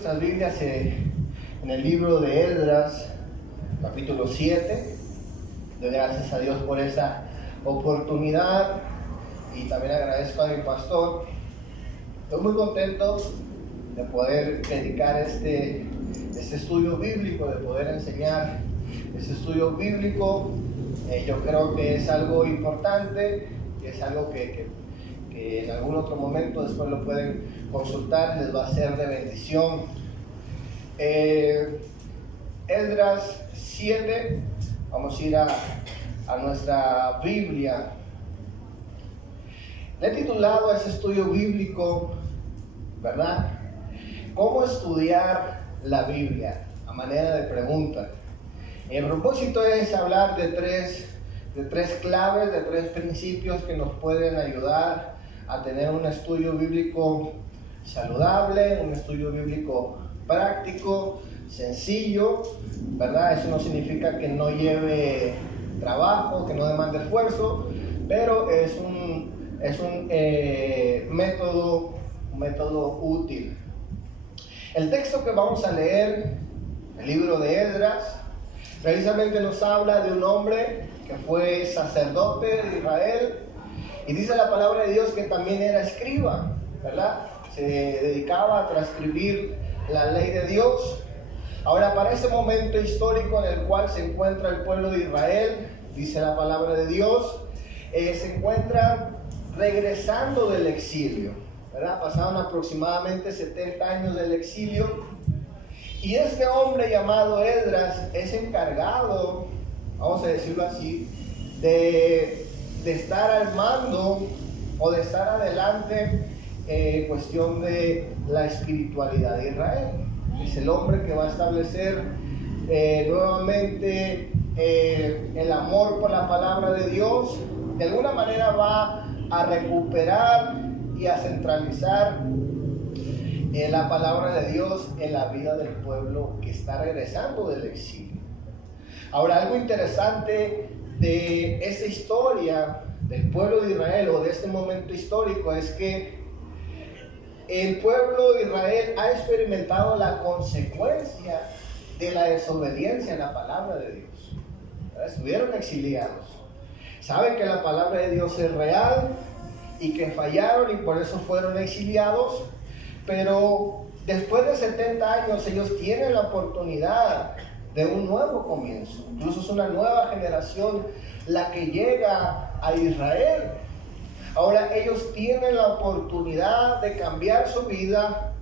nuestras Biblias en el libro de Esdras, capítulo 7. Doy gracias a Dios por esa oportunidad y también agradezco a mi pastor. Estoy muy contento de poder dedicar este estudio bíblico, de poder enseñar este estudio bíblico. Yo creo que es algo importante y es algo que en algún otro momento después lo pueden consultar, les va a ser de bendición. Esdras 7, vamos a ir a nuestra Biblia. Le he titulado a ese estudio bíblico, ¿verdad? ¿Cómo estudiar la Biblia? A manera de pregunta. El propósito es hablar de tres claves, de tres principios que nos pueden ayudar a tener un estudio bíblico saludable, un estudio bíblico práctico, sencillo, ¿verdad? Eso no significa que no lleve trabajo, que no demande esfuerzo, pero es un método útil. El texto que vamos a leer, el libro de Esdras, precisamente nos habla de un hombre que fue sacerdote de Israel, y dice la palabra de Dios que también era escriba, ¿verdad? Se dedicaba a transcribir la ley de Dios. Ahora, para ese momento histórico en el cual se encuentra el pueblo de Israel, dice la palabra de Dios, se encuentra regresando del exilio, ¿verdad? Pasaron aproximadamente 70 años del exilio, y este hombre llamado Esdras es encargado, vamos a decirlo así, de estar al mando o de estar adelante en cuestión de la espiritualidad de Israel. Es el hombre que va a establecer nuevamente el amor por la palabra de Dios. De alguna manera va a recuperar y a centralizar la palabra de Dios en la vida del pueblo que está regresando del exilio. Ahora, algo interesante de esta historia del pueblo de Israel o de este momento histórico es que el pueblo de Israel ha experimentado la consecuencia de la desobediencia a la palabra de Dios. Estuvieron exiliados. Saben que la palabra de Dios es real y que fallaron y por eso fueron exiliados, pero después de 70 años ellos tienen la oportunidad de un nuevo comienzo. Incluso es una nueva generación la que llega a Israel. Ahora ellos tienen la oportunidad de cambiar su vida,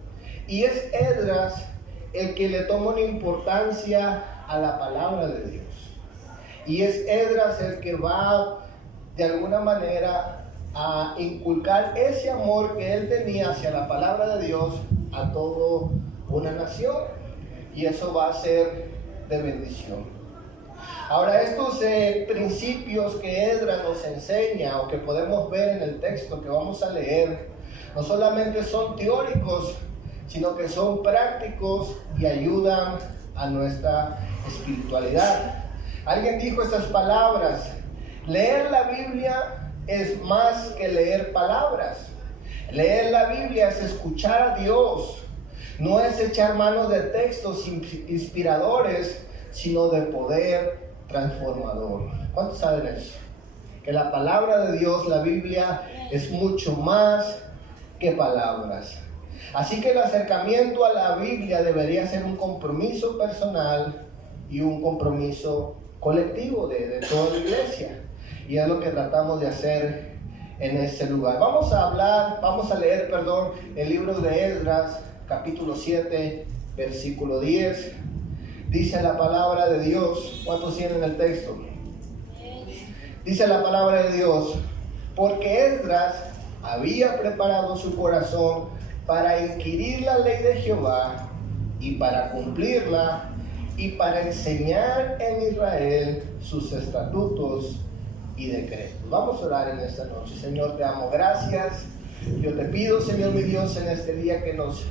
y es Esdras el que le toma una importancia a la palabra de Dios. Y es Esdras el que va de alguna manera a inculcar ese amor que él tenía hacia la palabra de Dios a toda una nación, y eso va a ser de bendición. Ahora, estos principios que Esdras nos enseña o que podemos ver en el texto que vamos a leer, no solamente son teóricos, sino que son prácticos y ayudan a nuestra espiritualidad. Alguien dijo estas palabras: leer la Biblia es más que leer palabras. Leer la Biblia es escuchar a Dios, no es echar manos de textos inspiradores, sino de poder transformador. ¿Cuántos saben eso? Que la palabra de Dios, la Biblia, es mucho más que palabras. Así que el acercamiento a la Biblia debería ser un compromiso personal y un compromiso colectivo de toda la iglesia. Y es lo que tratamos de hacer en este lugar. Vamos a leer el libro de Esdras, capítulo 7, versículo 10. Dice la palabra de Dios. ¿Cuántos tienen el texto? Dice la palabra de Dios: porque Esdras había preparado su corazón para inquirir la ley de Jehová y para cumplirla, y para enseñar en Israel sus estatutos y decretos. Vamos a orar en esta noche. Señor, te amo, gracias. Yo te pido, Señor mi Dios, en este día que nos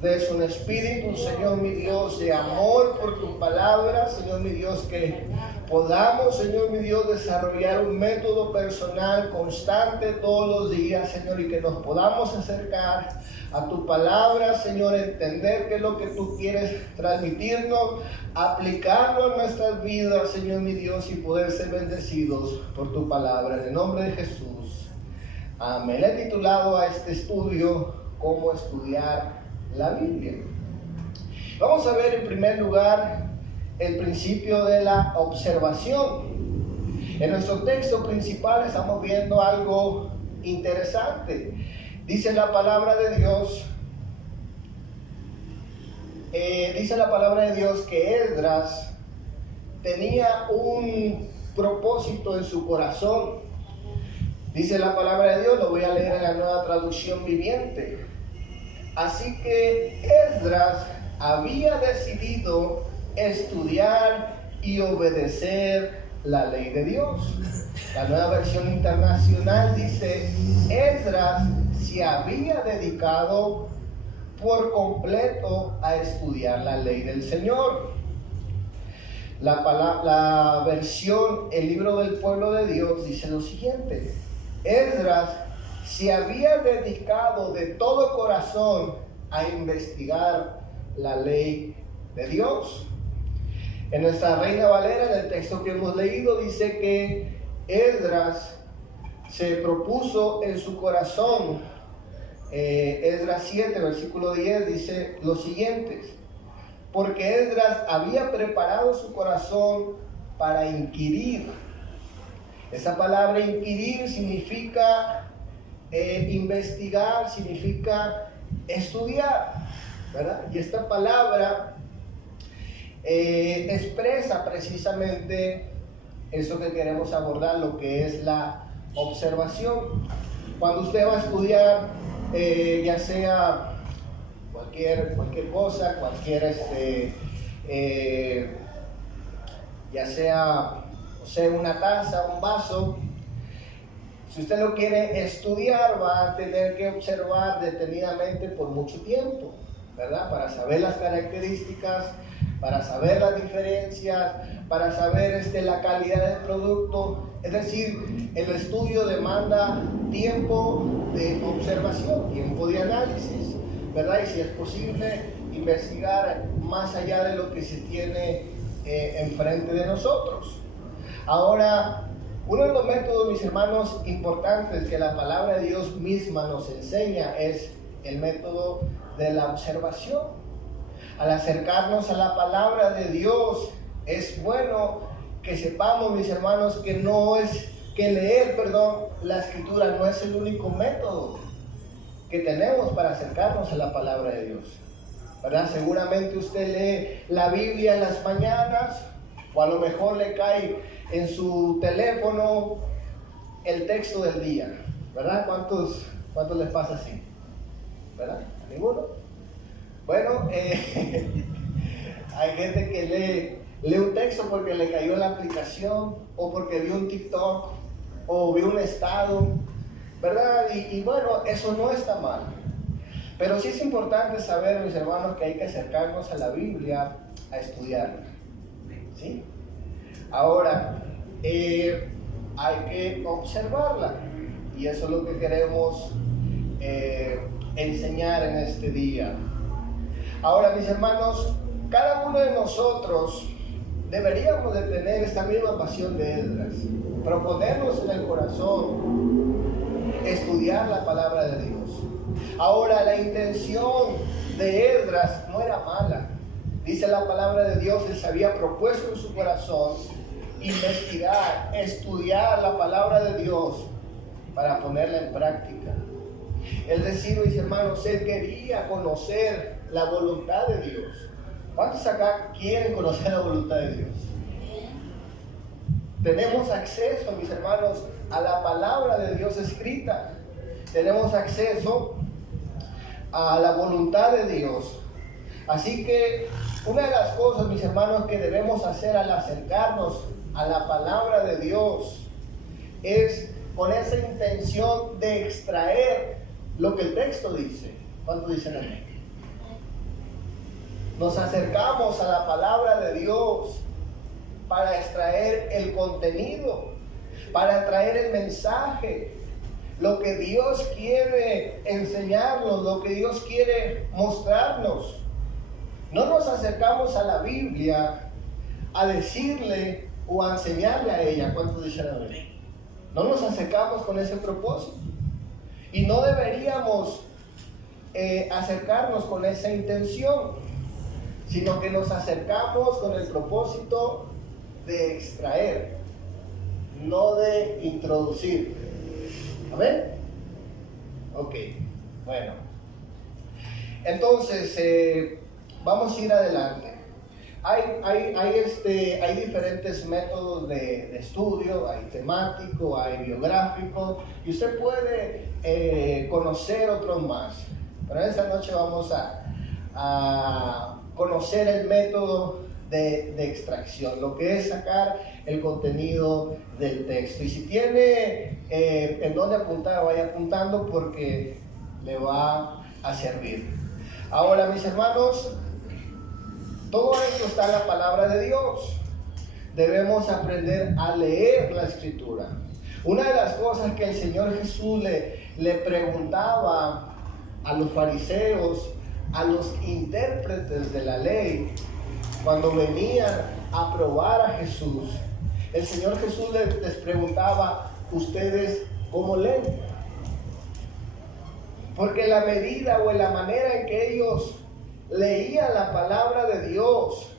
des un espíritu, Señor mi Dios, de amor por tu palabra, Señor mi Dios, que podamos, Señor mi Dios, desarrollar un método personal constante todos los días, Señor, y que nos podamos acercar a tu palabra, Señor, entender qué es lo que tú quieres transmitirnos, aplicarlo a nuestras vidas, Señor mi Dios, y poder ser bendecidos por tu palabra. En el nombre de Jesús. Amén. Le he titulado a este estudio Cómo estudiar la Biblia. Vamos a ver en primer lugar el principio de la observación. En nuestro texto principal estamos viendo algo interesante. Dice la palabra de Dios, que Esdras tenía un propósito en su corazón. Dice la palabra de Dios, lo voy a leer en la Nueva Traducción Viviente. Así que Esdras había decidido estudiar y obedecer la ley de Dios. La Nueva Versión Internacional dice, Esdras se había dedicado por completo a estudiar la ley del Señor. La versión, el libro del pueblo de Dios, dice lo siguiente: Esdras se había dedicado de todo corazón a investigar la ley de Dios. En nuestra Reina Valera, en el texto que hemos leído, dice que Esdras se propuso en su corazón, Esdras 7, versículo 10, dice lo siguiente: porque Esdras había preparado su corazón para inquirir. Esa palabra inquirir significa investigar, significa estudiar, ¿verdad? Y esta palabra expresa precisamente eso que queremos abordar, lo que es la observación. Cuando usted va a estudiar, ya sea cualquier cosa, ya sea, o sea, una taza, un vaso, si usted lo quiere estudiar, va a tener que observar detenidamente por mucho tiempo, ¿verdad? Para saber las características, para saber las diferencias, para saber la calidad del producto. Es decir, el estudio demanda tiempo de observación, tiempo de análisis, ¿verdad? Y si es posible, investigar más allá de lo que se tiene enfrente de nosotros. Ahora, uno de los métodos, mis hermanos, importantes que la palabra de Dios misma nos enseña es el método de la observación. Al acercarnos a la palabra de Dios, es bueno que sepamos, mis hermanos, que leer la escritura no es el único método que tenemos para acercarnos a la palabra de Dios, ¿verdad? Seguramente usted lee la Biblia en las mañanas, o a lo mejor le cae en su teléfono el texto del día, ¿verdad? ¿Cuántos les pasa así? ¿Verdad? ¿A ninguno? Bueno, hay gente que lee un texto porque le cayó en la aplicación, o porque vio un TikTok, o vio un estado, ¿verdad? Y bueno, eso no está mal. Pero sí es importante saber, mis hermanos, que hay que acercarnos a la Biblia a estudiarla, ¿sí? Ahora, hay que observarla, y eso es lo que queremos enseñar en este día. Ahora, mis hermanos, cada uno de nosotros deberíamos de tener esta misma pasión de Esdras, proponernos en el corazón estudiar la palabra de Dios. Ahora, la intención de Esdras no era mala. Dice la palabra de Dios, él se había propuesto en su corazón investigar, estudiar la palabra de Dios para ponerla en práctica. Es decir, mis hermanos, él quería conocer la voluntad de Dios. ¿Cuántos acá quieren conocer la voluntad de Dios? Tenemos acceso, mis hermanos, a la palabra de Dios escrita. Tenemos acceso a la voluntad de Dios. Así que una de las cosas, mis hermanos, que debemos hacer al acercarnos a la palabra de Dios es con esa intención de extraer lo que el texto dice. ¿Cuántos dicen amén? nos acercamos a la palabra de Dios para extraer el contenido, para traer el mensaje, lo que Dios quiere enseñarnos, lo que Dios quiere mostrarnos. No nos acercamos a la Biblia a decirle o a enseñarle a ella. ¿Cuántos dicen amén? No nos acercamos con ese propósito. Y no deberíamos acercarnos con esa intención, sino que nos acercamos con el propósito de extraer, no de introducir. ¿Amén? Ok, bueno. Entonces, vamos a ir adelante. Hay diferentes métodos de estudio, hay temático, hay biográfico, y usted puede conocer otros más. Pero esta noche vamos a conocer el método de extracción, lo que es sacar el contenido del texto. Y si tiene en dónde apuntar, vaya apuntando porque le va a servir. Ahora, mis hermanos, todo esto está en la palabra de Dios. Debemos aprender a leer la Escritura. Una de las cosas que el Señor Jesús le preguntaba a los fariseos, a los intérpretes de la ley, cuando venían a probar a Jesús, el Señor Jesús les preguntaba: ¿ustedes cómo leen? Porque la medida o en la manera en que ellos leían la palabra de Dios,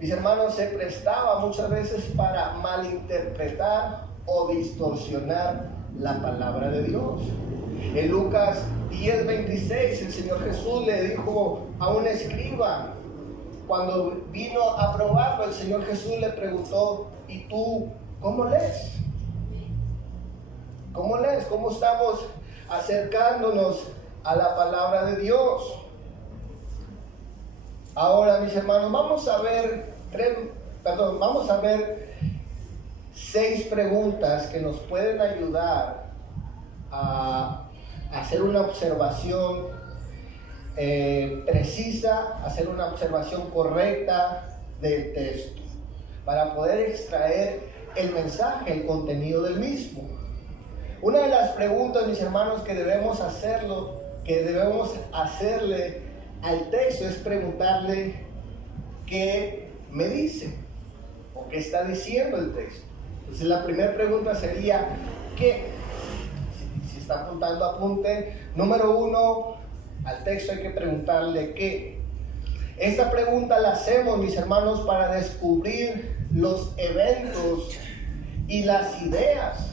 mis hermanos, se prestaba muchas veces para malinterpretar o distorsionar la palabra de Dios. En Lucas 10:26, el Señor Jesús le dijo a un escriba, cuando vino a probarlo, el Señor Jesús le preguntó: ¿y tú cómo lees? ¿Cómo lees? ¿Cómo estamos acercándonos a la palabra de Dios? Ahora, mis hermanos, vamos a ver 6 preguntas que nos pueden ayudar a hacer una observación precisa, hacer una observación correcta del texto, para poder extraer el mensaje, el contenido del mismo. Una de las preguntas, mis hermanos, que debemos hacerle al texto es preguntarle: ¿qué me dice? ¿O qué está diciendo el texto? Entonces la primera pregunta sería: ¿qué? Si está apuntando, apunte. Número 1, al texto hay que preguntarle ¿qué? Esta pregunta la hacemos, mis hermanos, para descubrir los eventos y las ideas,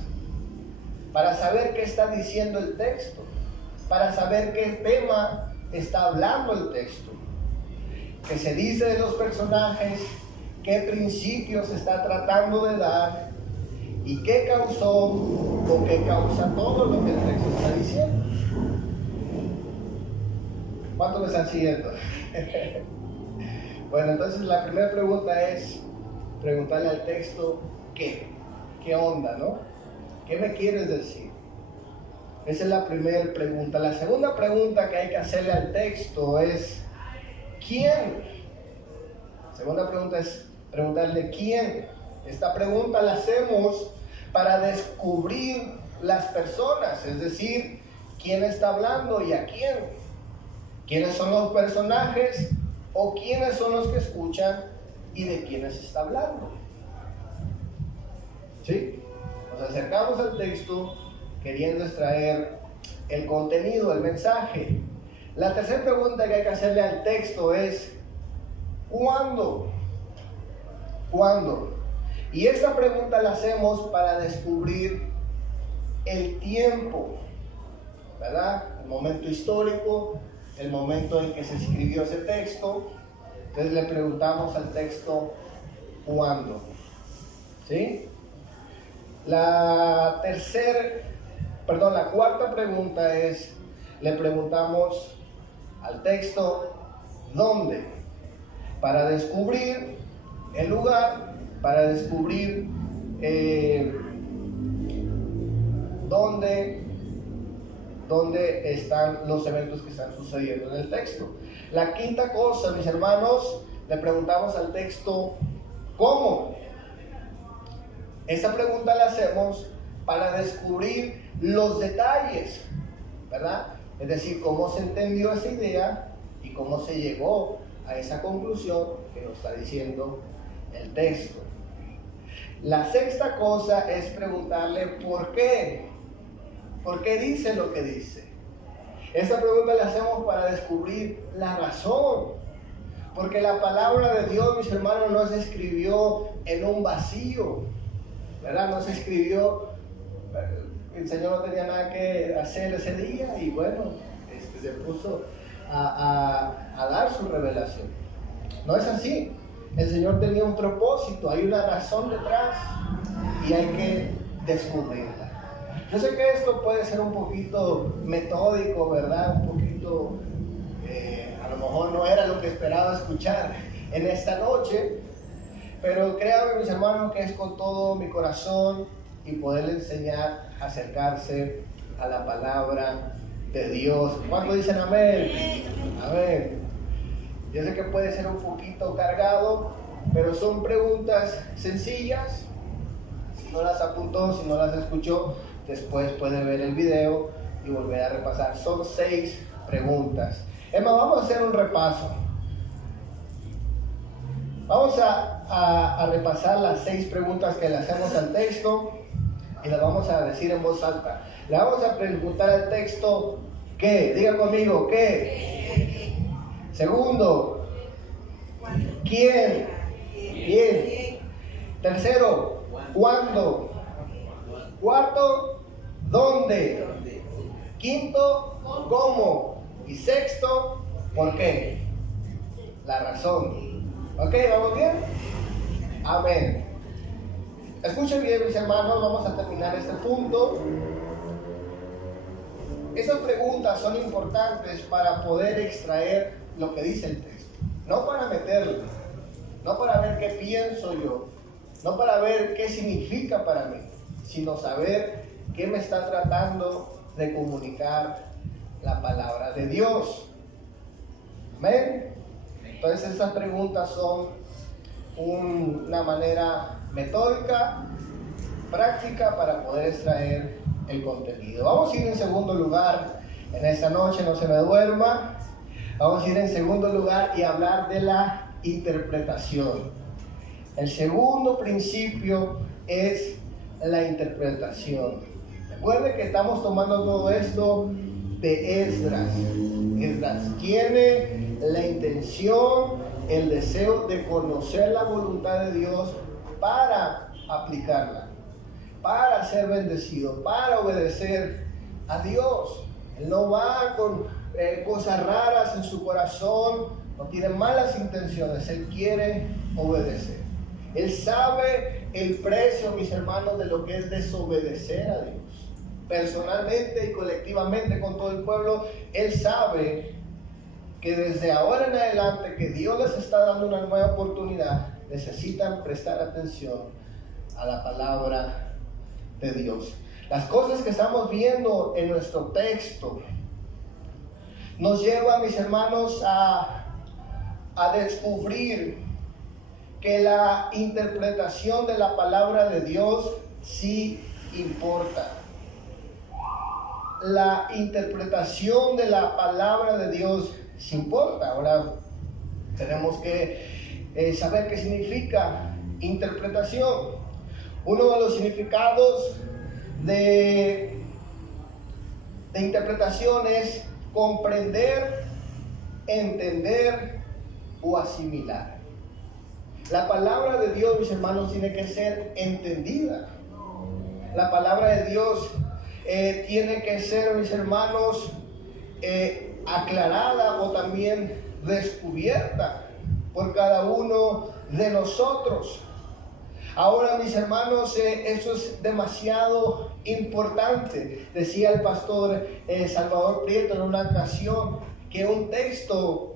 para saber qué está diciendo el texto, para saber qué tema está hablando el texto, qué se dice de los personajes, qué principios está tratando de dar y qué causó o qué causa todo lo que el texto está diciendo. ¿Cuántos me están siguiendo? Bueno, entonces la primera pregunta es preguntarle al texto ¿qué? ¿Qué onda, no? ¿Qué me quieres decir? Esa es la primera pregunta. La segunda pregunta que hay que hacerle al texto es ¿quién? La segunda pregunta es preguntarle ¿quién? Esta pregunta la hacemos para descubrir las personas, es decir, quién está hablando y a quién. ¿Quiénes son los personajes o quiénes son los que escuchan y de quiénes está hablando? ¿Sí? Nos acercamos al texto queriendo extraer el contenido, el mensaje. La tercera pregunta que hay que hacerle al texto es ¿cuándo? ¿Cuándo? Y esta pregunta la hacemos para descubrir el tiempo, ¿verdad? El momento histórico, el momento en que se escribió ese texto. Entonces le preguntamos al texto ¿cuándo? ¿Sí? La cuarta pregunta es, le preguntamos al texto ¿dónde? Para descubrir el lugar, para descubrir dónde están los eventos que están sucediendo en el texto. La quinta cosa, mis hermanos, le preguntamos al texto, ¿cómo? Esa pregunta la hacemos para descubrir los detalles, ¿verdad? Es decir, cómo se entendió esa idea y cómo se llegó a esa conclusión que nos está diciendo el texto. La sexta cosa es preguntarle ¿por qué? ¿Por qué dice lo que dice? Esta pregunta la hacemos para descubrir la razón. Porque la palabra de Dios, mis hermanos, no se escribió en un vacío, ¿verdad? No se escribió, el Señor no tenía nada que hacer ese día y bueno, se puso a dar su revelación. No es así. El Señor tenía un propósito, hay una razón detrás y hay que descubrirla. Yo sé que esto puede ser un poquito metódico, ¿verdad? Un poquito, a lo mejor no era lo que esperaba escuchar en esta noche, pero créanme, mis hermanos, que es con todo mi corazón y poderle enseñar a acercarse a la palabra de Dios. ¿Cuántos dicen amén? Amén. Yo sé que puede ser un poquito cargado, pero son preguntas sencillas. Si no las apuntó, si no las escuchó, después puede ver el video y volver a repasar. Son 6 preguntas. Emma, vamos a hacer un repaso. Vamos a repasar las 6 preguntas que le hacemos al texto y las vamos a decir en voz alta. Le vamos a preguntar al texto ¿qué? Diga conmigo, ¿qué? Segundo, ¿quién? ¿Quién? Tercero, ¿cuándo? Cuarto, ¿dónde? Quinto, ¿cómo? Y sexto, ¿por qué? La razón. ¿Ok? ¿Vamos bien? Amén. Escuchen bien, mis hermanos, vamos a terminar este punto. Esas preguntas son importantes para poder extraer lo que dice el texto. No para meterlo, no para ver qué pienso yo, no para ver qué significa para mí, sino saber qué me está tratando de comunicar la palabra de Dios. Amén. Entonces estas preguntas son una manera metódica, práctica para poder extraer el contenido. Vamos a ir en segundo lugar en esta noche, no se me duerma. Vamos a ir en segundo lugar y hablar de la interpretación. El segundo principio es la interpretación. Recuerden que estamos tomando todo esto de Esdras. Esdras tiene la intención, el deseo de conocer la voluntad de Dios para aplicarla, para ser bendecido, para obedecer a Dios. Él no va con cosas raras en su corazón, no tiene malas intenciones, él quiere obedecer. Él sabe el precio, mis hermanos, de lo que es desobedecer a Dios. Personalmente y colectivamente con todo el pueblo, él sabe que desde ahora en adelante que Dios les está dando una nueva oportunidad, necesitan prestar atención a la palabra de Dios. Las cosas que estamos viendo en nuestro texto nos llevan, mis hermanos, a descubrir que la interpretación de la palabra de Dios sí importa. La interpretación de la palabra de Dios sí importa. Ahora tenemos que saber qué significa interpretación. Uno de los significados de interpretación es comprender, entender o asimilar. La palabra de Dios, mis hermanos, tiene que ser entendida. La palabra de Dios tiene que ser, mis hermanos, aclarada o también descubierta por cada uno de nosotros. Ahora, mis hermanos, eso es demasiado importante. Decía el pastor Salvador Prieto en una ocasión que un texto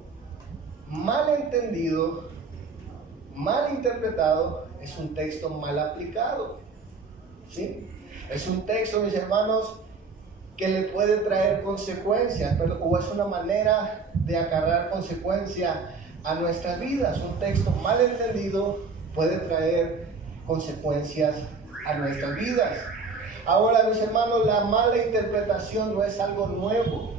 mal entendido, mal interpretado, es un texto mal aplicado. ¿Sí? Es un texto, mis hermanos, que le puede traer consecuencias, o es una manera de acarrear consecuencia a nuestras vidas. Un texto mal entendido puede traer consecuencias a nuestras vidas. Ahora, mis hermanos, la mala interpretación no es algo nuevo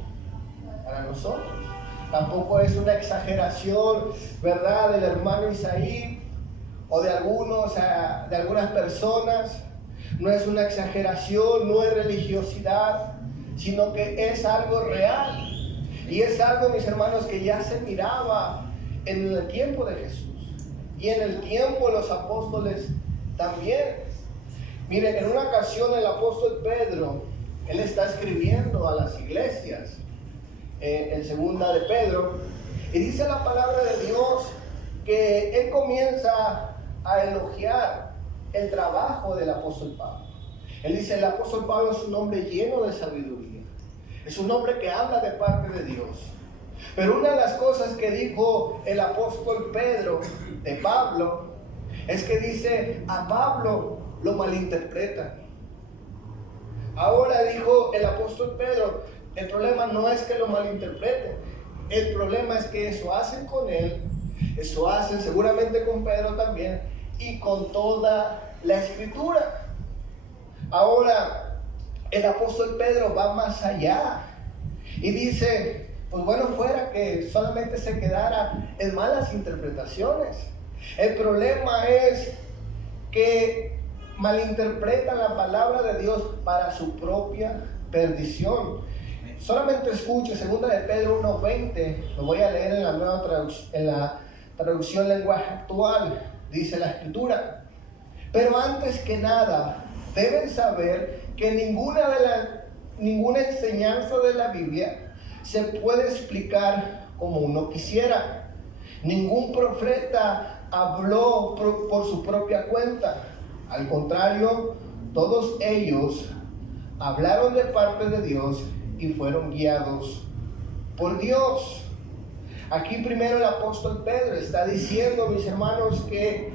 para nosotros. Tampoco es una exageración, ¿verdad?, del hermano Isaí o de algunas personas. No es una exageración, no es religiosidad, sino que es algo real. Y es algo, mis hermanos, que ya se miraba en el tiempo de Jesús y en el tiempo de los apóstoles también. Miren, en una ocasión el apóstol Pedro, él está escribiendo a las iglesias, en segunda de Pedro, y dice la palabra de Dios que él comienza a elogiar el trabajo del apóstol Pablo. Él dice: el apóstol Pablo es un hombre lleno de sabiduría, es un hombre que habla de parte de Dios. Pero una de las cosas que dijo el apóstol Pedro de Pablo es que dice: a Pablo lo malinterpretan. Ahora, dijo el apóstol Pedro, el problema no es que lo malinterpreten, el problema es que eso hacen con él, eso hacen seguramente con Pedro también, y con toda la escritura. Ahora, el apóstol Pedro va más allá y dice: pues bueno, fuera que solamente se quedara en malas interpretaciones. El problema es que malinterpretan la palabra de Dios para su propia perdición. Solamente escuche 2 de Pedro 1:20, lo voy a leer en la nueva traducción lenguaje actual. Dice la escritura: pero antes que nada deben saber que ninguna enseñanza de la Biblia se puede explicar como uno quisiera. Ningún profeta habló por su propia cuenta. Al contrario, todos ellos hablaron de parte de Dios y fueron guiados por Dios. Aquí primero el apóstol Pedro está diciendo, mis hermanos, que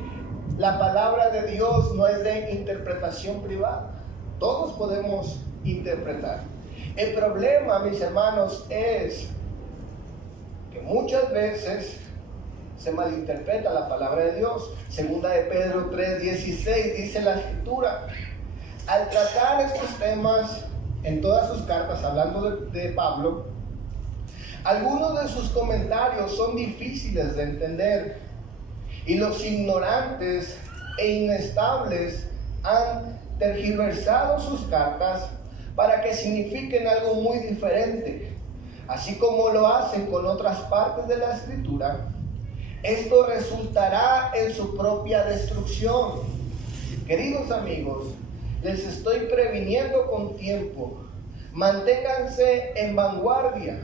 la palabra de Dios no es de interpretación privada. Todos podemos interpretar. El problema, mis hermanos, es que muchas veces se malinterpreta la palabra de Dios. 2 de Pedro 3:16 dice la escritura: al tratar estos temas en todas sus cartas, hablando de Pablo, algunos de sus comentarios son difíciles de entender, y los ignorantes e inestables han tergiversado sus cartas para que signifiquen algo muy diferente, así como lo hacen con otras partes de la escritura. Esto resultará en su propia destrucción. Queridos amigos, les estoy previniendo con tiempo. Manténganse en vanguardia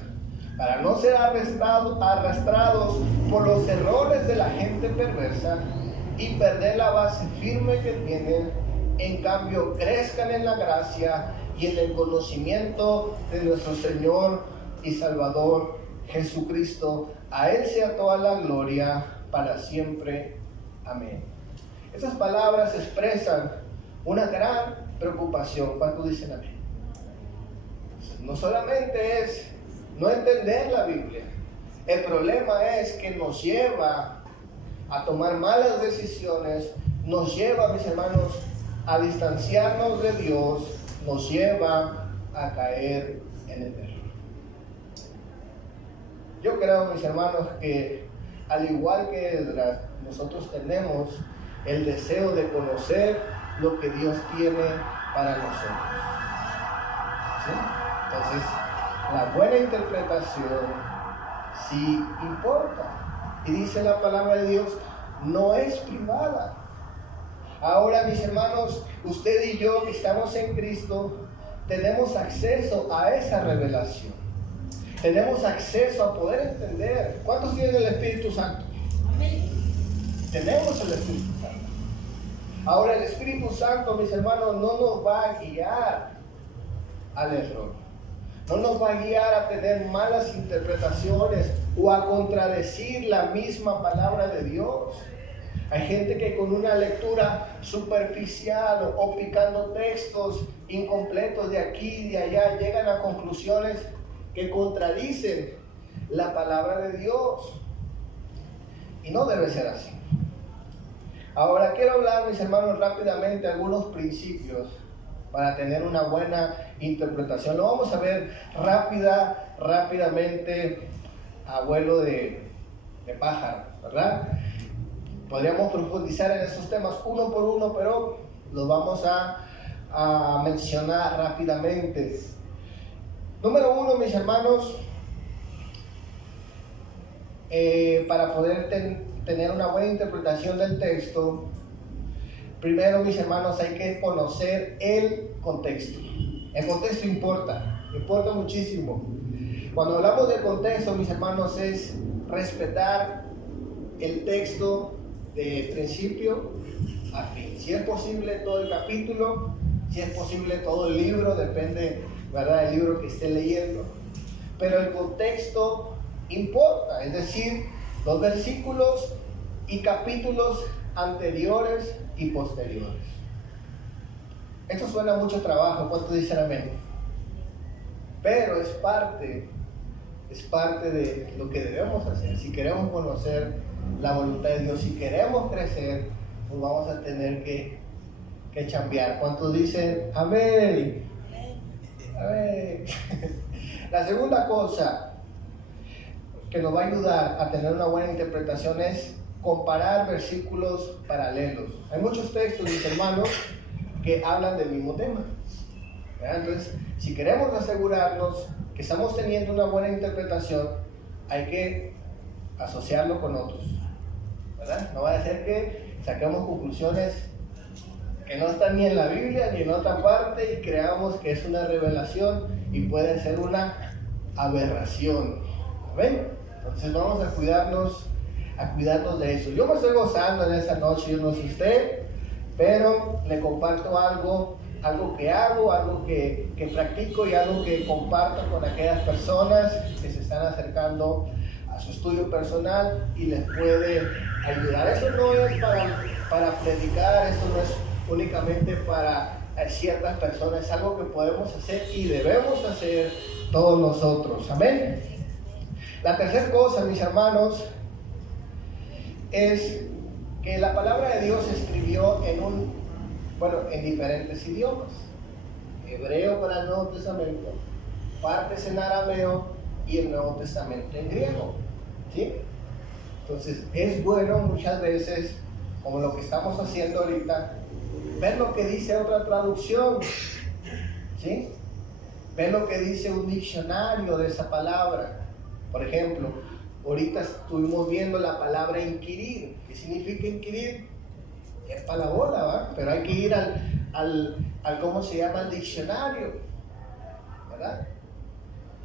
para no ser arrastrados por los errores de la gente perversa y perder la base firme que tienen. En cambio, crezcan en la gracia y en el conocimiento de nuestro Señor y Salvador Jesucristo. A Él sea toda la gloria para siempre. Amén. Esas palabras expresan una gran preocupación. ¿Cuántos dicen amén? No solamente es no entender la Biblia, el problema es que nos lleva a tomar malas decisiones, nos lleva, mis hermanos, a distanciarnos de Dios, nos lleva a caer en el error. Yo creo, mis hermanos, que al igual que Esdras, nosotros tenemos el deseo de conocer lo que Dios tiene para nosotros. ¿Sí? Entonces, la buena interpretación sí importa. Y dice la palabra de Dios, no es privada. Ahora, mis hermanos, usted y yo que estamos en Cristo, tenemos acceso a esa revelación. Tenemos acceso a poder entender. ¿Cuántos tienen el Espíritu Santo? Amén. Tenemos el Espíritu Santo. Ahora, el Espíritu Santo, mis hermanos, no nos va a guiar al error. No nos va a guiar a tener malas interpretaciones o a contradecir la misma palabra de Dios. Hay gente que con una lectura superficial o picando textos incompletos de aquí y de allá llegan a conclusiones que contradicen la palabra de Dios. Y no debe ser así. Ahora quiero hablar, mis hermanos, rápidamente algunos principios para tener una buena interpretación. Lo vamos a ver rápidamente a vuelo de pájaro, ¿verdad? Podríamos profundizar en esos temas uno por uno, pero los vamos a mencionar rápidamente. Número uno, mis hermanos, para poder tener una buena interpretación del texto, primero, mis hermanos, hay que conocer el contexto. El contexto importa muchísimo. Cuando hablamos del contexto, mis hermanos, es respetar el texto de principio a fin. Si es posible todo el capítulo, si es posible todo el libro, depende, ¿verdad?, del libro que esté leyendo. Pero el contexto importa, es decir, los versículos y capítulos anteriores y posteriores. Esto suena a mucho trabajo, ¿cuántos dicen amén? Pero es parte de lo que debemos hacer. Si queremos conocer la voluntad de Dios, si queremos crecer, pues vamos a tener que chambear. ¿Cuántos dicen amén? Amén. La segunda cosa que nos va a ayudar a tener una buena interpretación es comparar versículos paralelos. Hay muchos textos, mis hermanos, que hablan del mismo tema. Entonces, si queremos asegurarnos que estamos teniendo una buena interpretación, hay que asociarlo con otros, ¿verdad? No va a ser que saquemos conclusiones que no están ni en la Biblia ni en otra parte y creamos que es una revelación y puede ser una aberración. ¿Ven? Entonces vamos a cuidarnos de eso. Yo me estoy gozando en esta noche, yo no sé usted, pero le comparto algo que hago, algo que practico y algo que comparto con aquellas personas que se están acercando a su estudio personal y les puede ayudar. Eso no es para predicar, eso no es únicamente para ciertas personas, es algo que podemos hacer y debemos hacer todos nosotros. Amén. La tercera cosa, mis hermanos, es que la palabra de Dios se escribió en diferentes idiomas. Hebreo para el Nuevo Testamento, partes en arameo y el Nuevo Testamento en griego. ¿Sí? Entonces es bueno muchas veces, como lo que estamos haciendo ahorita, ver lo que dice otra traducción. ¿Sí? Ver lo que dice un diccionario de esa palabra. Por ejemplo, ahorita estuvimos viendo la palabra inquirir. ¿Qué significa inquirir? Es para la bola, ¿va? Pero hay que ir al ¿cómo se llama? El diccionario, ¿verdad?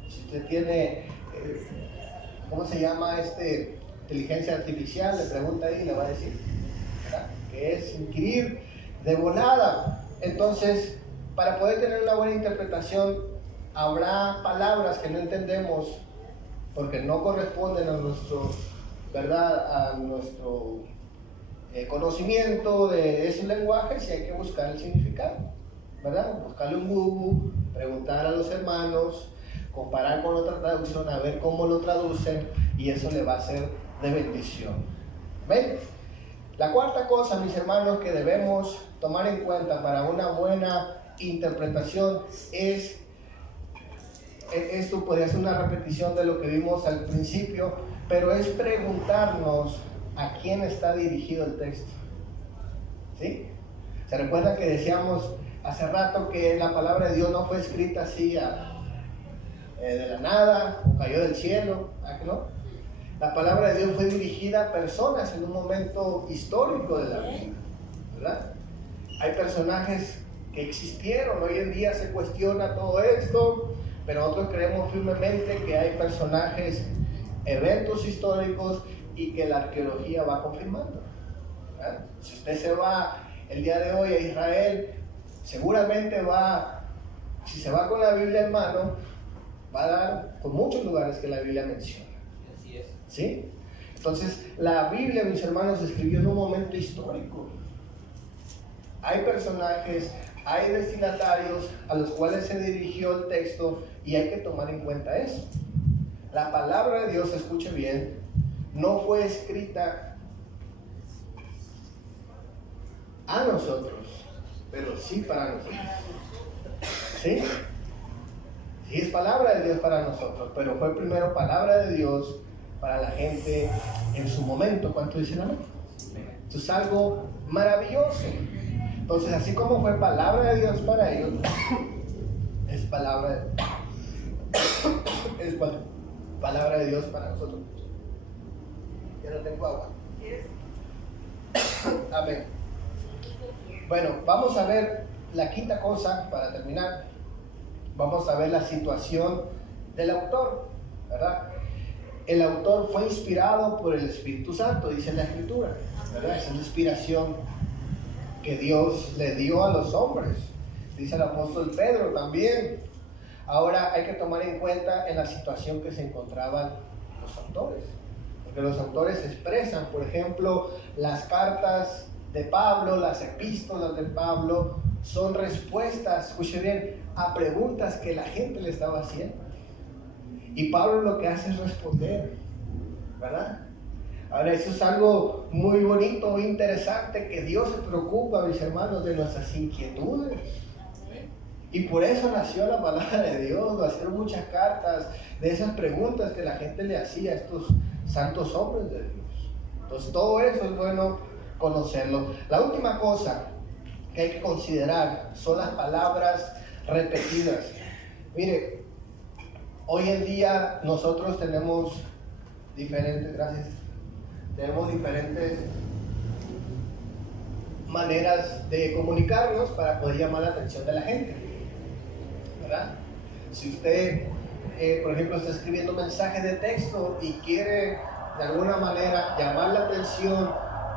Si usted tiene, ¿cómo se llama inteligencia artificial? Le pregunta ahí y le va a decir, ¿verdad?, que es inquirir de volada. Entonces, para poder tener una buena interpretación, habrá palabras que no entendemos porque no corresponden a nuestro, ¿verdad?, a nuestro conocimiento de ese lenguaje, si hay que buscar el significado, ¿verdad? Buscarle un Google, preguntar a los hermanos, comparar con otra traducción, a ver cómo lo traducen, y eso le va a ser de bendición. ¿Ven? La cuarta cosa, mis hermanos, que debemos tomar en cuenta para una buena interpretación es, esto podría ser una repetición de lo que vimos al principio, pero es preguntarnos a quién está dirigido el texto. ¿Sí? ¿Se recuerda que decíamos hace rato que la palabra de Dios no fue escrita así de la nada, o cayó del cielo? ¿Ah, que no? La palabra de Dios fue dirigida a personas en un momento histórico de la vida, ¿verdad? Hay personajes que existieron, hoy en día se cuestiona todo esto, pero nosotros creemos firmemente que hay personajes, eventos históricos, y que la arqueología va confirmando, ¿verdad? Si usted se va el día de hoy a Israel, seguramente si se va con la Biblia en mano, va a dar con muchos lugares que la Biblia menciona. Así es. ¿Sí? Entonces, la Biblia, mis hermanos, se escribió en un momento histórico. Hay personajes, hay destinatarios a los cuales se dirigió el texto y hay que tomar en cuenta eso. La palabra de Dios, escuche bien, no fue escrita a nosotros, pero sí para nosotros. ¿Sí? Sí es palabra de Dios para nosotros, pero fue primero palabra de Dios para la gente en su momento. ¿Cuánto dicen amén? Esto es algo maravilloso. Entonces, así como fue palabra de Dios para ellos, es palabra de Dios para nosotros. Ya no tengo agua. Amén. Bueno, vamos a ver la quinta cosa para terminar. Vamos a ver la situación del autor, ¿verdad? El autor fue inspirado por el Espíritu Santo, dice la Escritura, ¿verdad? Esa es la inspiración que Dios le dio a los hombres, dice el apóstol Pedro también. Ahora hay que tomar en cuenta en la situación que se encontraban los autores, porque los autores expresan, por ejemplo, las cartas de Pablo, las epístolas de Pablo, son respuestas, escuche bien, a preguntas que la gente le estaba haciendo. Y Pablo lo que hace es responder, ¿verdad? Ahora, eso es algo muy bonito, muy interesante, que Dios se preocupa, mis hermanos, de nuestras inquietudes. Y por eso nació la palabra de Dios, nacieron muchas cartas de esas preguntas que la gente le hacía a estos santos hombres de Dios. Entonces, todo eso es bueno conocerlo. La última cosa que hay que considerar son las palabras repetidas. Mire, hoy en día nosotros tenemos diferentes maneras de comunicarnos para poder llamar la atención de la gente, ¿verdad? Si usted, por ejemplo, está escribiendo mensajes de texto y quiere de alguna manera llamar la atención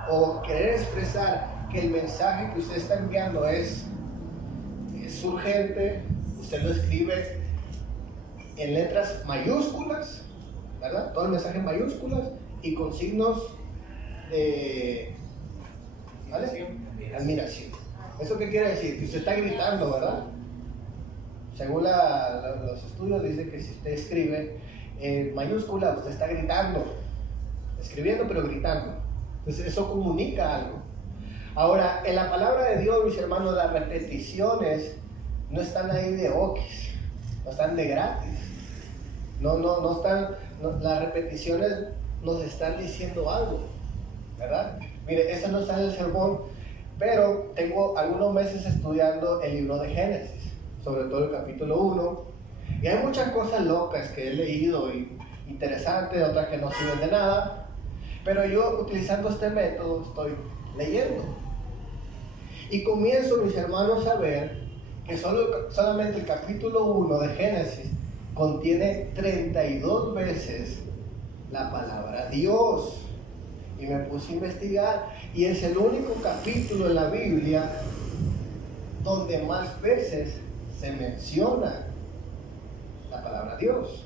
o querer expresar que el mensaje que usted está enviando es urgente, usted lo escribe en letras mayúsculas, ¿verdad? Todo el mensaje en mayúsculas y con signos de admiración. ¿Eso qué quiere decir? Que usted está gritando, ¿verdad? Según los estudios dice que si usted escribe en mayúscula, usted está gritando, escribiendo pero gritando. Entonces eso comunica algo. Ahora, en la palabra de Dios, mis hermanos, las repeticiones no están ahí de okis, no están de gratis. No están, las repeticiones nos están diciendo algo, ¿verdad? Mire, eso no está en el sermón, pero tengo algunos meses estudiando el libro de Génesis, sobre todo el capítulo 1, y hay muchas cosas locas que he leído y interesantes, otras que no sirven de nada, pero yo utilizando este método estoy leyendo. Y comienzo, mis hermanos, a ver que solamente el capítulo 1 de Génesis contiene 32 veces la palabra Dios. Y me puse a investigar y es el único capítulo en la Biblia donde más veces se menciona la palabra Dios,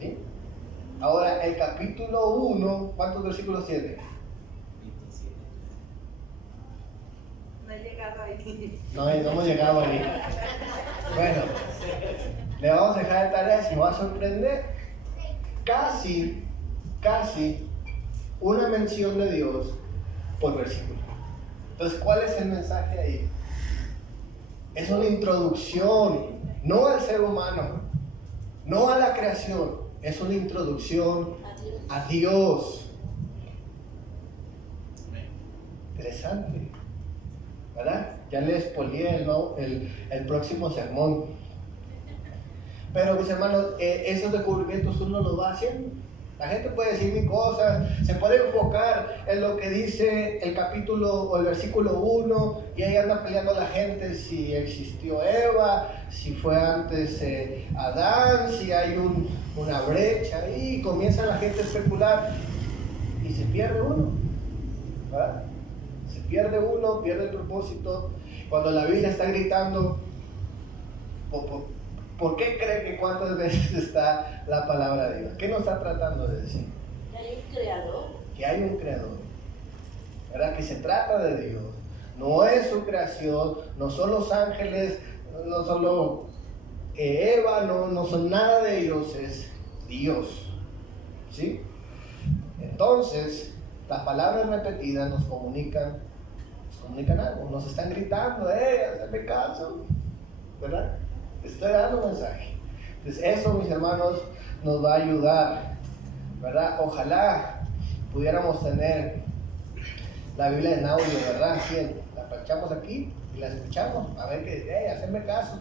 ¿sí? Ahora, el capítulo 1, ¿cuántos versículos tiene? 27. No he llegado ahí. No hemos llegado ahí. Bueno, le vamos a dejar de tarea, si me va a sorprender. Casi una mención de Dios por versículo. Entonces, ¿cuál es el mensaje ahí? Es una introducción, no al ser humano, no a la creación, es una introducción a Dios. Interesante, ¿verdad? Ya le expolié el próximo sermón. Pero mis hermanos, esos descubrimientos uno los va haciendo. La gente puede decir mil cosas, se puede enfocar en lo que dice el capítulo o el versículo 1 y ahí anda peleando la gente si existió Eva, si fue antes Adán, si hay una brecha ahí, y comienza la gente a especular y se pierde uno, ¿verdad? Se pierde uno, pierde el propósito. Cuando la Biblia está gritando, ¿por qué cree que cuántas veces está la palabra de Dios? ¿Qué nos está tratando de decir? Hay un creador. que hay un creador, ¿verdad? Que se trata de Dios. No es su creación, no son los ángeles, no solo Eva, no son nada de ellos, es Dios. ¿Sí? Entonces, las palabras repetidas nos comunican algo, nos están gritando, hazme caso, ¿verdad? Estoy dando un mensaje. Entonces, eso, mis hermanos, nos va a ayudar, ¿verdad? Ojalá pudiéramos tener la Biblia en audio, ¿verdad? Así, la planchamos aquí y la escuchamos, a ver que, hacerme caso,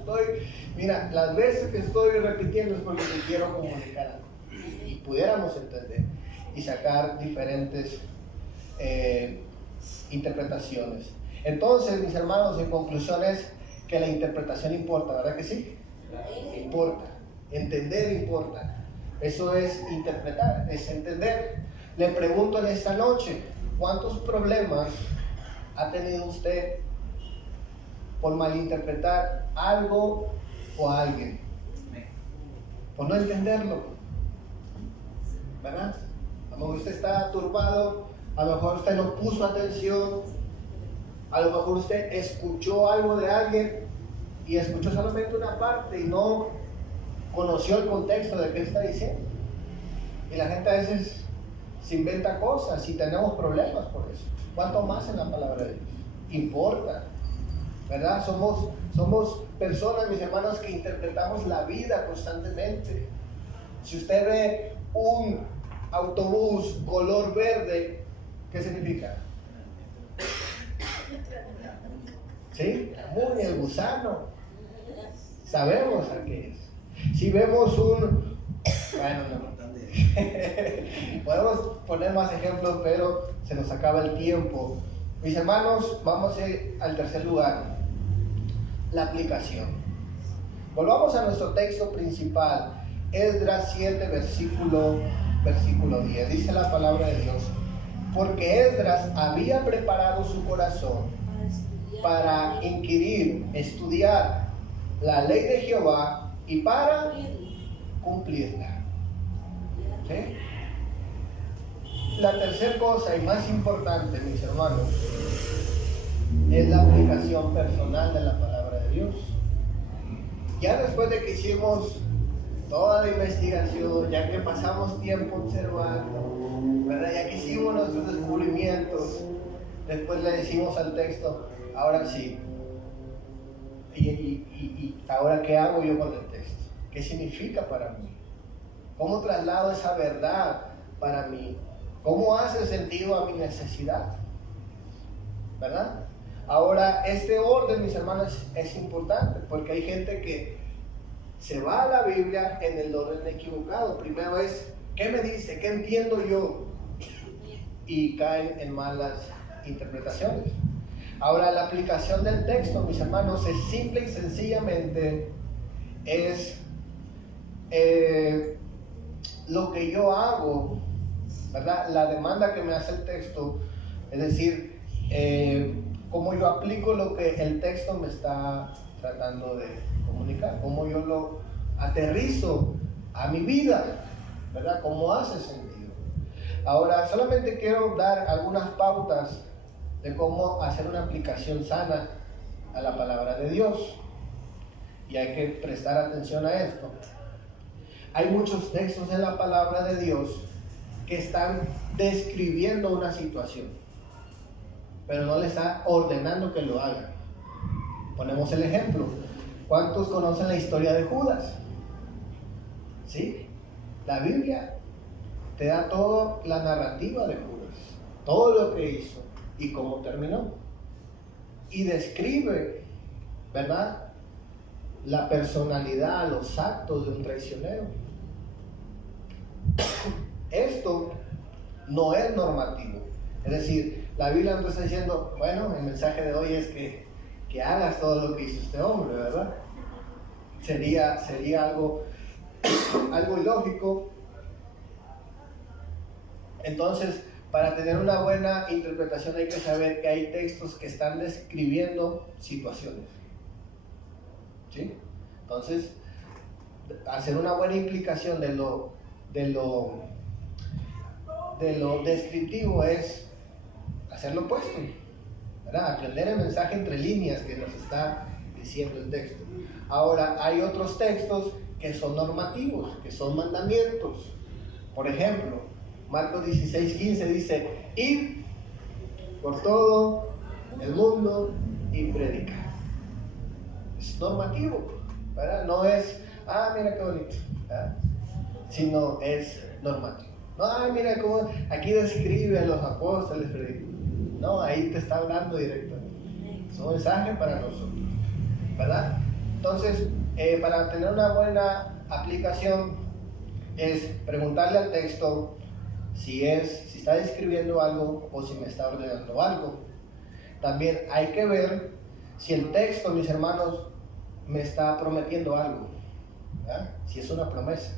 mira, las veces que estoy repitiendo es porque te quiero comunicar algo. Y pudiéramos entender y sacar diferentes interpretaciones. Entonces, mis hermanos, en conclusión es que la interpretación importa, ¿verdad que sí? Importa, entender importa. Eso es interpretar, es entender. Le pregunto en esta noche, ¿cuántos problemas ha tenido usted por malinterpretar algo o a alguien? Por no entenderlo, ¿verdad? A lo mejor usted está turbado, a lo mejor usted no puso atención, a lo mejor usted escuchó algo de alguien y escuchó solamente una parte y no conoció el contexto de qué está diciendo. Y la gente a veces se inventa cosas y tenemos problemas por eso. ¿Cuánto más en la palabra de Dios? Importa, ¿verdad? Somos personas, mis hermanos, que interpretamos la vida constantemente. Si usted ve un autobús color verde, ¿qué significa? ¿Sí? Muy el gusano. Sabemos a qué es. Si vemos un... Bueno, no. Podemos poner más ejemplos, pero se nos acaba el tiempo. Mis hermanos, vamos a ir al tercer lugar. La aplicación. Volvamos a nuestro texto principal. Esdras 7, versículo 10. Dice la palabra de Dios: porque Esdras había preparado su corazón para inquirir, estudiar la ley de Jehová y para cumplirla. ¿Sí? La tercera cosa y más importante, mis hermanos, es la aplicación personal de la palabra de Dios. Ya después de que hicimos toda la investigación, ya que pasamos tiempo observando, ¿verdad? Ya que hicimos nuestros descubrimientos, después le decimos al texto, ahora sí, y ahora ¿qué hago yo con el texto? ¿Qué significa para mí? ¿Cómo traslado esa verdad para mí? ¿Cómo hace sentido a mi necesidad? ¿Verdad? Ahora, este orden, mis hermanos, es importante porque hay gente que se va a la Biblia en el orden equivocado. Primero es, ¿qué me dice? ¿Qué entiendo yo? Y caen en malas interpretaciones. Ahora, la aplicación del texto, mis hermanos, es simple y sencillamente es lo que yo hago, ¿verdad? La demanda que me hace el texto, es decir, cómo yo aplico lo que el texto me está tratando de comunicar, cómo yo lo aterrizo a mi vida, ¿verdad? Cómo hace sentido. Ahora, solamente quiero dar algunas pautas de cómo hacer una aplicación sana a la palabra de Dios. Y hay que prestar atención a esto. Hay muchos textos en la palabra de Dios que están describiendo una situación, pero no le está ordenando que lo hagan. Ponemos el ejemplo. ¿Cuántos conocen la historia de Judas? ¿Sí? La Biblia te da toda la narrativa de Judas, todo lo que hizo y cómo terminó. Y describe, ¿verdad?, la personalidad, los actos de un traicionero. Esto no es normativo. Es decir, la Biblia no está diciendo, bueno, el mensaje de hoy es que hagas todo lo que hizo este hombre, ¿verdad? Sería algo ilógico. Entonces, para tener una buena interpretación hay que saber que hay textos que están describiendo situaciones. ¿Sí? Entonces, hacer una buena implicación de lo de lo descriptivo es hacer lo opuesto, ¿verdad? Aprender el mensaje entre líneas que nos está diciendo el texto. Ahora, hay otros textos que son normativos, que son mandamientos. Por ejemplo, Marcos 16:15 dice: id por todo el mundo y predicar. Es normativo, ¿verdad? No es, mira qué bonito, ¿verdad? Sino es normativo. No, mira cómo aquí describe a los apóstoles. No, ahí te está hablando directamente. Es un mensaje para nosotros, ¿verdad? Entonces, para tener una buena aplicación es preguntarle al texto si está describiendo algo o si me está ordenando algo. También hay que ver si el texto, mis hermanos, me está prometiendo algo, ¿verdad? Si es una promesa.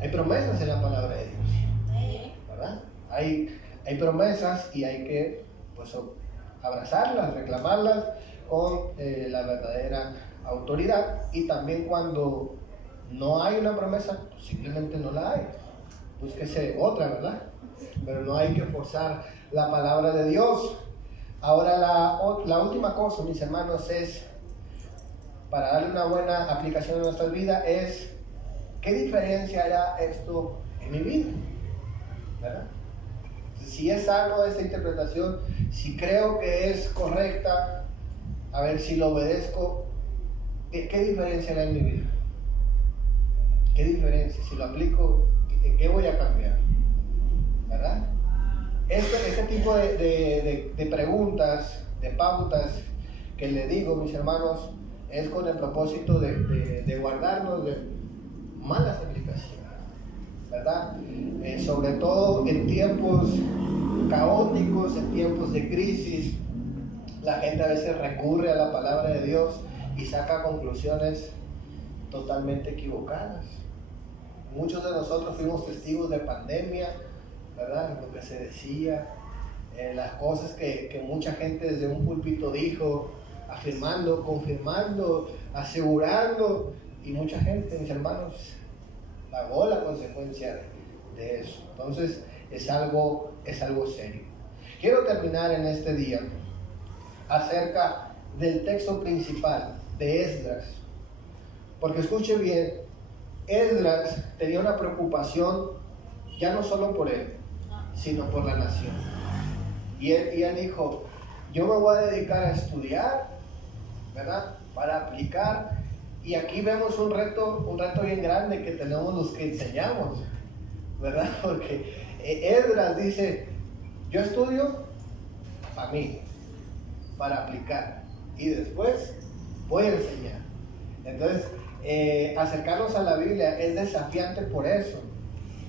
Hay promesas en la palabra de Dios, ¿verdad? Hay promesas y hay que, pues, abrazarlas, reclamarlas con la verdadera autoridad. Y también cuando no hay una promesa, pues simplemente no la hay. Búsquese otra, ¿verdad? Pero no hay que forzar la palabra de Dios. Ahora la última cosa, mis hermanos, es, para darle una buena aplicación a nuestra vida, es ¿qué diferencia hará esto en mi vida? ¿Verdad? Si es sano esta interpretación, si creo que es correcta, a ver si lo obedezco, ¿qué diferencia hará en mi vida? ¿Qué diferencia? Si lo aplico, ¿qué voy a cambiar? ¿Verdad? Este tipo de preguntas, de pautas que le digo, mis hermanos, es con el propósito de guardarnos de malas aplicaciones, ¿verdad? Sobre todo en tiempos caóticos, en tiempos de crisis, la gente a veces recurre a la palabra de Dios y saca conclusiones totalmente equivocadas. Muchos de nosotros fuimos testigos de pandemia, ¿verdad? Lo que se decía, las cosas que mucha gente desde un púlpito dijo, afirmando, confirmando, asegurando, y mucha gente, mis hermanos, pagó la consecuencia de eso. Entonces es algo serio. Quiero terminar en este día acerca del texto principal de Esdras, porque escuche bien, Esdras tenía una preocupación ya no solo por él, sino por la nación. Y él dijo: yo me voy a dedicar a estudiar, ¿verdad? Para aplicar. Y aquí vemos un reto bien grande que tenemos los que enseñamos, ¿verdad? Porque Esdras dice: yo estudio para mí, para aplicar, y después voy a enseñar. Entonces, acercarnos a la Biblia es desafiante por eso,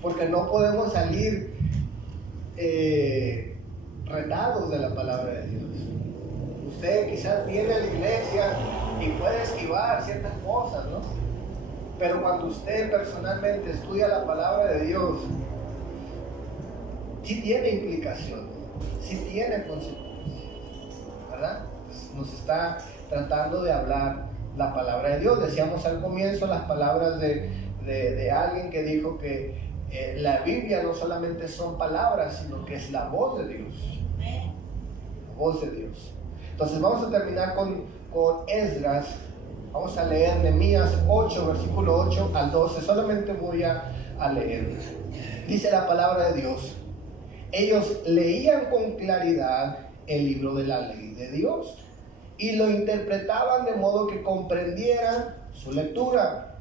porque no podemos salir retados de la palabra de Dios. Usted quizás viene a la iglesia y puede esquivar ciertas cosas, ¿no? Pero cuando usted personalmente estudia la palabra de Dios, sí tiene implicaciones, sí tiene consecuencias, ¿verdad? Pues nos está tratando de hablar la palabra de Dios. Decíamos al comienzo las palabras de alguien que dijo que la Biblia no solamente son palabras, sino que es la voz de Dios. La voz de Dios. Entonces vamos a terminar con Esdras. Vamos a leer Nehemías 8, versículo 8 al 12. Solamente voy a leer. Dice la palabra de Dios: ellos leían con claridad el libro de la ley de Dios y lo interpretaban de modo que comprendieran su lectura.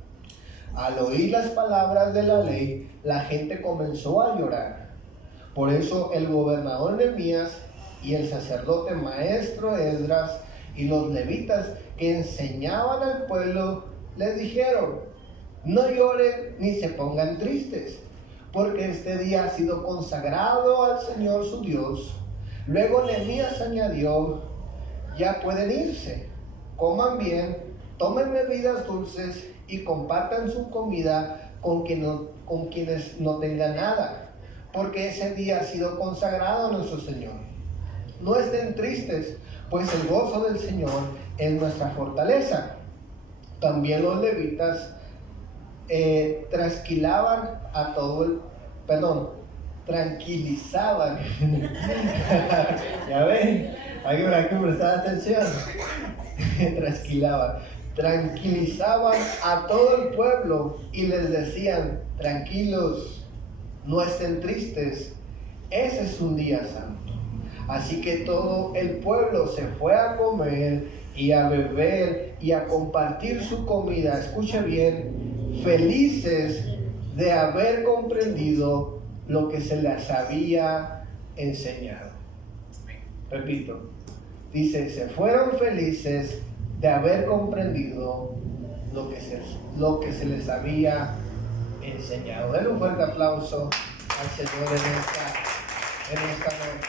Al oír las palabras de la ley, la gente comenzó a llorar. Por eso el gobernador Nehemías y el sacerdote maestro Esdras y los levitas que enseñaban al pueblo les dijeron: no lloren ni se pongan tristes, porque este día ha sido consagrado al Señor su Dios. Luego Nehemías añadió: ya pueden irse, coman bien, tomen bebidas dulces y compartan su comida con quienes no tengan nada, porque ese día ha sido consagrado a nuestro Señor. No estén tristes, pues el gozo del Señor es nuestra fortaleza. También los levitas trasquilaban a todo el tranquilizaban. Ya ven, hay que prestar atención. Tranquilizaban a todo el pueblo y les decían: tranquilos, no estén tristes, ese es un día santo. Así que todo el pueblo se fue a comer y a beber y a compartir su comida. Escuche bien, felices de haber comprendido lo que se les había enseñado. Repito, dice, se fueron felices de haber comprendido lo que se les había enseñado. Den un fuerte aplauso al Señor en esta noche.